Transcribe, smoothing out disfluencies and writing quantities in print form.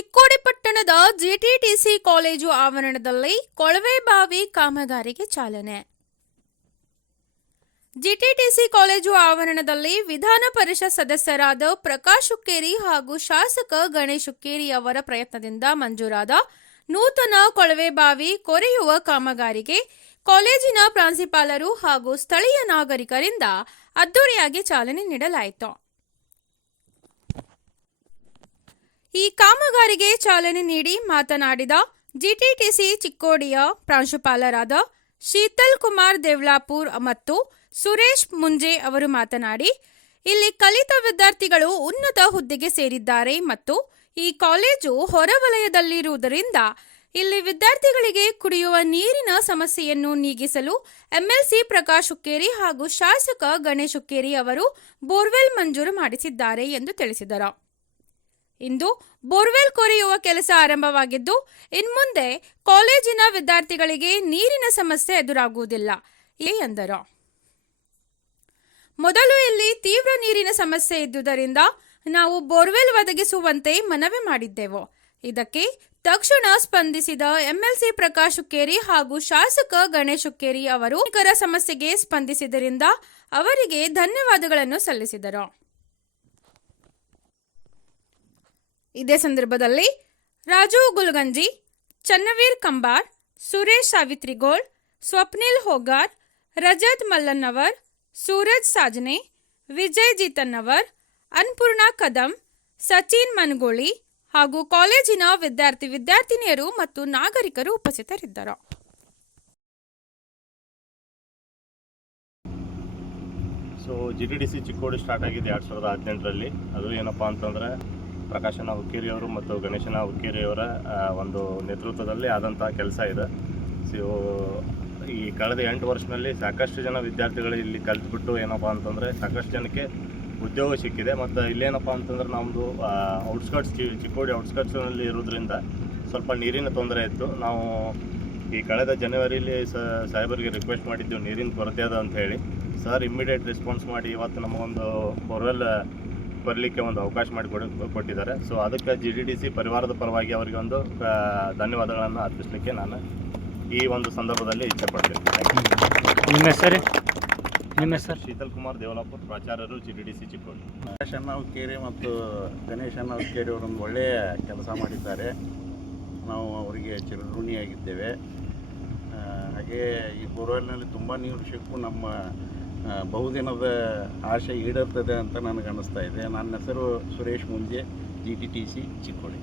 ಚಿಕ್ಕೋಡಿ ಪಟ್ಟಣದ GTTC college ಆವರಣದಲ್ಲಿ ಕೊಳವೆಬಾವಿ ಕಾಮಗಾರಿಗೆ ಚಾಲನೆ. ಜಿಟಿಟಿಸಿ ಕಾಲೇಜು ಆವರಣದಲ್ಲಿ ವಿಧಾನ ಪರಿಷತ್ ಸದಸ್ಯರಾದ ಪ್ರಕಾಶ್ ಹುಕ್ಕೇರಿ ಹಾಗೂ ಶಾಸಕ ಗಣೇಶ್ ಹುಕ್ಕೇರಿ ಅವರ ಪ್ರಯತ್ನದಿಂದ ಮಂಜೂರಾದ ನೂತನ ಕೊಳವೆಬಾವಿ ಕೊರೆಯುವ ಕಾಮಗಾರಿಗೆ ಕಾಲೇಜಿನ ಪ್ರಾಂಶುಪಾಲರು ಹಾಗೂ ಸ್ಥಳೀಯ ನಾಗರಿಕರಿಂದ ಅದ್ದೂರಿಯಾಗಿ ಚಾಲನೆ ನೀಡಲಾಯಿತು. ಈ ಕಾಮಗಾರಿಗೆ ಚಾಲನೆ ನೀಡಿ ಮಾತನಾಡಿದ ಜಿಟಿಟಿಸಿ ಚಿಕ್ಕೋಡಿಯ ಪ್ರಾಂಶುಪಾಲರಾದ ಶೀತಲ್ ಕುಮಾರ್ ದೇವ್ಲಾಪುರ್ ಮತ್ತು ಸುರೇಶ್ ಮುಂಜೆ ಅವರು ಮಾತನಾಡಿ, ಇಲ್ಲಿ ಕಲಿತ ವಿದ್ಯಾರ್ಥಿಗಳು ಉನ್ನತ ಹುದ್ದೆಗೆ ಸೇರಿದ್ದಾರೆ ಮತ್ತು ಈ ಕಾಲೇಜು ಹೊರವಲಯದಲ್ಲಿರುವುದರಿಂದ ಇಲ್ಲಿ ವಿದ್ಯಾರ್ಥಿಗಳಿಗೆ ಕುಡಿಯುವ ನೀರಿನ ಸಮಸ್ಯೆಯನ್ನು ನೀಗಿಸಲು ಎಂಎಲ್ಸಿ ಪ್ರಕಾಶ್ ಹುಕ್ಕೇರಿ ಹಾಗೂ ಶಾಸಕ ಗಣೇಶ್ ಹುಕ್ಕೇರಿ ಅವರು ಬೋರ್ವೆಲ್ ಮಂಜೂರು ಮಾಡಿಸಿದ್ದಾರೆ ಎಂದು ತಿಳಿಸಿದರು. ಇಂದು ಬೋರ್ವೆಲ್ ಕೊರೆಯುವ ಕೆಲಸ ಆರಂಭವಾಗಿದ್ದು, ಇನ್ಮುಂದೆ ಕಾಲೇಜಿನ ವಿದ್ಯಾರ್ಥಿಗಳಿಗೆ ನೀರಿನ ಸಮಸ್ಯೆ ಎದುರಾಗುವುದಿಲ್ಲ ಎಂದರು. ಮೊದಲು ಇಲ್ಲಿ ತೀವ್ರ ನೀರಿನ ಸಮಸ್ಯೆ ಇದ್ದುದರಿಂದ ನಾವು ಬೋರ್ವೆಲ್ ಒದಗಿಸುವಂತೆ ಮನವಿ ಮಾಡಿದ್ದೆವು. ಇದಕ್ಕೆ ತಕ್ಷಣ ಸ್ಪಂದಿಸಿದ ಎಂಎಲ್ಸಿ ಪ್ರಕಾಶ್ ಹುಕ್ಕೇರಿ ಹಾಗೂ ಶಾಸಕ ಗಣೇಶ್ ಹುಕ್ಕೇರಿ ಅವರು ಸಮಸ್ಯೆಗೆ ಸ್ಪಂದಿಸಿದ್ದರಿಂದ ಅವರಿಗೆ ಧನ್ಯವಾದಗಳನ್ನು ಸಲ್ಲಿಸಿದರು. ಇದೇ ಸಂದರ್ಭದಲ್ಲಿ ರಾಜು ಗುಲ್ಗಂಜಿ, ಚನ್ನವೀರ್ ಕಂಬಾರ್, ಸುರೇಶ್ ಸಾವಿತ್ರಿಗೋಳ್, ಸ್ವಪ್ನಿಲ್ ಹೋಗಾರ್, ರಜತ್ ಮಲ್ಲನ್ನವರ್, ಸೂರಜ್ ಸಾಜನೆ, ವಿಜಯ್ ಜೀತನ್ನವರ್, ಅನ್ಪೂರ್ಣ ಕದಂ, ಸಚಿನ್ ಮನ್ಗೋಳಿ ಹಾಗೂ ಕಾಲೇಜಿನ ವಿದ್ಯಾರ್ಥಿನಿಯರು ಮತ್ತು ನಾಗರಿಕರು ಉಪಸ್ಥಿತರಿದ್ದರು. ಸೊ ಜಿಟಿಟಿಸಿ ಚಿಕ್ಕೋಡಿ ಸ್ಟಾರ್ಟ್ ಆಗಿದೆ 2018ರಲ್ಲಿ. ಅದು ಏನಪ್ಪ ಅಂತಂದರೆ ಪ್ರಕಾಶನ ಹುಕ್ಕೇರಿ ಅವರು ಮತ್ತು ಗಣೇಶನ ಹುಕ್ಕೇರಿ ಅವರ ಒಂದು ನೇತೃತ್ವದಲ್ಲಿ ಆದಂತಹ ಕೆಲಸ ಇದೆ. ಸೊ ಈ ಕಳೆದ 8 ವರ್ಷದಲ್ಲಿ ಸಾಕಷ್ಟು ಜನ ವಿದ್ಯಾರ್ಥಿಗಳು ಇಲ್ಲಿ ಕಲಿತ್ಬಿಟ್ಟು ಏನಪ್ಪ ಅಂತಂದರೆ ಸಾಕಷ್ಟು ಜನಕ್ಕೆ ಉದ್ಯೋಗ ಸಿಕ್ಕಿದೆ. ಮತ್ತು ಇಲ್ಲೇನಪ್ಪ ಅಂತಂದ್ರೆ ನಮ್ಮದು ಔಟ್ಸ್ಕರ್ಟ್ಸ್ ಚಿಕ್ಕೋಡಿ ಔಟ್ಸ್ಕರ್ಟ್ಸ್ನಲ್ಲಿ ಇರೋದ್ರಿಂದ ಸ್ವಲ್ಪ ನೀರಿನ ತೊಂದರೆ ಇತ್ತು. ನಾವು ಈ ಕಳೆದ ಜನವರಿಲಿ ಸಾಹೇಬರಿಗೆ ರಿಕ್ವೆಸ್ಟ್ ಮಾಡಿದ್ದೆವು ನೀರಿನ ಕೊರತೆ ಅದ ಅಂತ ಹೇಳಿ. ಸರ್ ಇಮ್ಮಿಡಿಯೇಟ್ ರೆಸ್ಪಾನ್ಸ್ ಮಾಡಿ ಇವತ್ತು ನಮಗೊಂದು ಬೋರ್ವೆಲ್ ಬರಲಿಕ್ಕೆ ಒಂದು ಅವಕಾಶ ಕೊಟ್ಟಿದ್ದಾರೆ. ಸೊ ಅದಕ್ಕೆ ಜಿಟಿಟಿಸಿ ಪರಿವಾರದ ಪರವಾಗಿ ಅವರಿಗೆ ಒಂದು ಧನ್ಯವಾದಗಳನ್ನು ಅರ್ಪಿಸಲಿಕ್ಕೆ ನಾನು ಈ ಒಂದು ಸಂದರ್ಭದಲ್ಲಿ ಇಚ್ಛೆಪಡ್ತೀನಿ. ನಿಮ್ಮ ಹೆಸರು? ಶೀತಲ್ ಕುಮಾರ್ ದೇವಲಾಪುರ್, ಪ್ರಾಚಾರ್ಯರು, ಜಿಟಿಟಿಸಿ ಚಿಕ್ಕೋಡಿ. ಪ್ರಕಾಶಣ್ಣ ಹುಕ್ಕೇರಿ ಮತ್ತು ಗಣೇಶಣ್ಣ ಹುಕ್ಕೇರಿ ಅವರೊಂದು ಒಳ್ಳೆಯ ಕೆಲಸ ಮಾಡಿದ್ದಾರೆ. ನಾವು ಅವರಿಗೆ ಚಿರಋಣಿಯಾಗಿದ್ದೇವೆ. ಹಾಗೆ ಈ ಬೋರ್ವೆಲ್ನಲ್ಲಿ ತುಂಬ ನೀರು ಸಿಕ್ಕು ನಮ್ಮ ಬಹುದಿನದ ಆಶೆ ಈಡೇರ್ತದೆ ಅಂತ ನನಗೆ ಅನ್ನಿಸ್ತಾ ಇದೆ. ನನ್ನ ಹೆಸರು ಸುರೇಶ್ ಮುಂಜೆ, ಜಿಟಿಟಿಸಿ ಚಿಕ್ಕೋಡಿ.